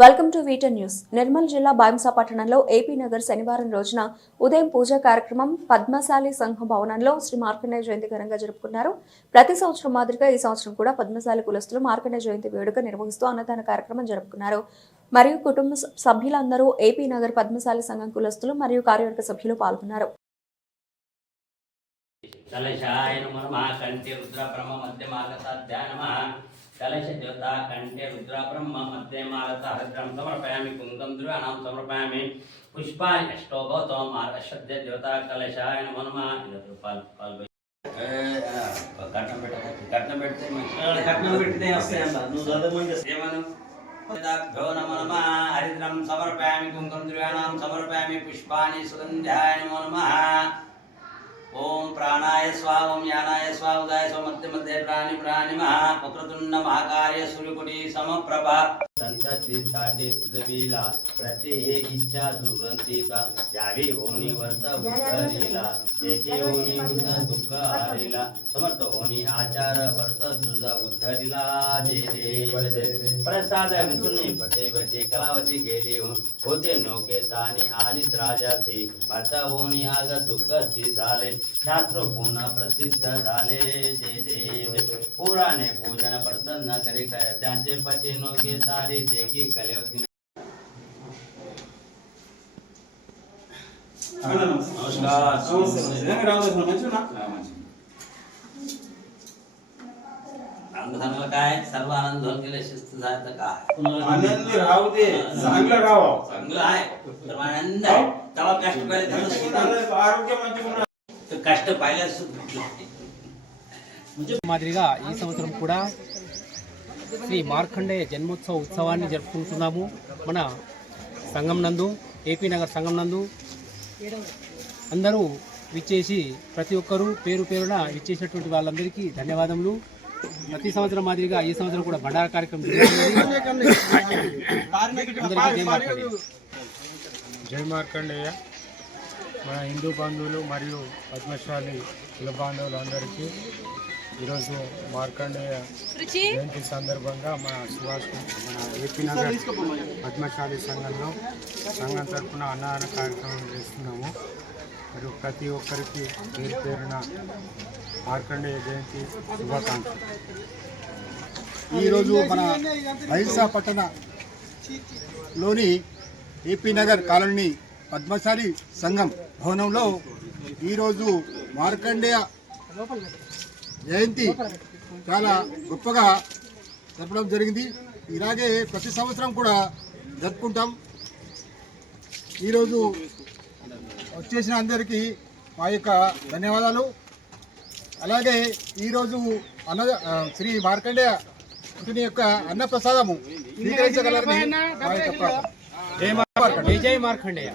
Welcome to వీటన్ news. Nirmal జిల్లా బాయంసా పట్టణంలో ఏపీ నగర్ శనివారం రోజున ఉదయం పూజా కార్యక్రమం పద్మశాలి సంఘ భవనంలో శ్రీ మార్కండేయ జయంతి ఘనంగా జరుపుకున్నారు. ప్రతి సంవత్సరం మాదిరిగా ఈ సంవత్సరం కూడా పద్మశాలి కులస్తులు మార్కండేయ జయంతి వేడుక నిర్వహిస్తూ అన్నదాన కార్యక్రమం జరుపుకున్నారు. మరియు కుటుంబ సభ్యులందరూ ఏపీ నగర్ పద్మశాలి సంఘం కులస్తులు మరియు కార్యవర్గ సభ్యులు పాల్గొన్నారు. कलश देवता कंठे रुद्र ब्रह्म मध्ये मालता हरिद्रम समर्पयामि कुंकुम द्रव्याणां समर्पयामि पुष्पाणि अष्टोभवतो मार्गश्रद्धे देवता कलशाय नमो नमः इदु पाल पाल कट्नं पेट्टे वस्ते अंत नु चदवंడి సేవనం भो नमो नमः हरिद्रम समर्पयामि कुंकुम द्रव्याणां समर्पयामि पुष्पाणि सुगन्धाय नमो नमः ओम प्राणाय स्वाहा ओम यानाय स्वाहा उदाय स्व मध्य मध्य प्राणि प्राणि महा वक्रतुंड महाकाय सूर्यकोटि समप्रभा संतति साटे सुदवीला प्रति इच्छा दुरंतीका यावी होनी वर्त उद्धरीला एके होनी दुःख हरिला समर्थ होनी आचार वर्त तुझा उद्धरीला जे जे प्रसाद विष्णु पटे बटे कलावती गेली होते नोके तानी आलित राजाचे वर्त होनी आग दुःख झाले शास्त्र पूर्ण प्रसिद्ध झाले जे देव पुराणे पूजन प्रसन्न करे त्यांचे पती नोके सारे देखी कलयोती नमस्कार काय सर्व आनंद होऊन गेले शिस्त जायचं काय आनंद राहू दे चांगलं राहावं चांगलं आहे सर्व आनंद आहे तेव्हा कष्ट पाहिले आरोग्य మంచిగా कष्ट पाहिल्या మాదిరిగా ఈ సంవత్సరం కూడా శ్రీ మార్కండేయ జన్మోత్సవ ఉత్సవాన్ని జరుపుకుంటున్నాము. మన సంఘం నందు ఏపీ నగర్ సంఘం నందు అందరూ విచ్చేసి ప్రతి ఒక్కరూ పేరు పేరున విచ్చేసినటువంటి వాళ్ళందరికీ ధన్యవాదములు. ప్రతి సంవత్సరం మాదిరిగా ఈ సంవత్సరం కూడా బండారా కార్యక్రమం జై మార్కండేయ. మన హిందూ బంధువులు మరియు పద్మశాలి కుల బాంధవులందరికీ ఈరోజు మార్కండేయ జయంతి సందర్భంగా మన ఏపీ నగర్ పద్మశాలి సంఘం తరఫున అన్నదాన కార్యక్రమం చేస్తున్నాము. మరియు ప్రతి ఒక్కరికి పేరు పేరున మార్కండేయ జయంతి శుభాకాంక్షలు. ఈరోజు మన బాయంసా పట్టణంలోని ఏపీ నగర్ కాలనీ పద్మశాలి సంఘం భవనంలో ఈరోజు మార్కండేయ జయంతి చాలా గొప్పగా జరపడం జరిగింది. ఇలాగే ప్రతి సంవత్సరం కూడా జరుపుకుంటాం. ఈరోజు వచ్చేసిన అందరికీ మా యొక్క ధన్యవాదాలు. అలాగే ఈరోజు శ్రీ మార్కండేయ యొక్క అన్నప్రసాదము స్వీకరించగలరని మా యొక్క ప్రార్థన. జై మార్కండేయ. మార్కండేయ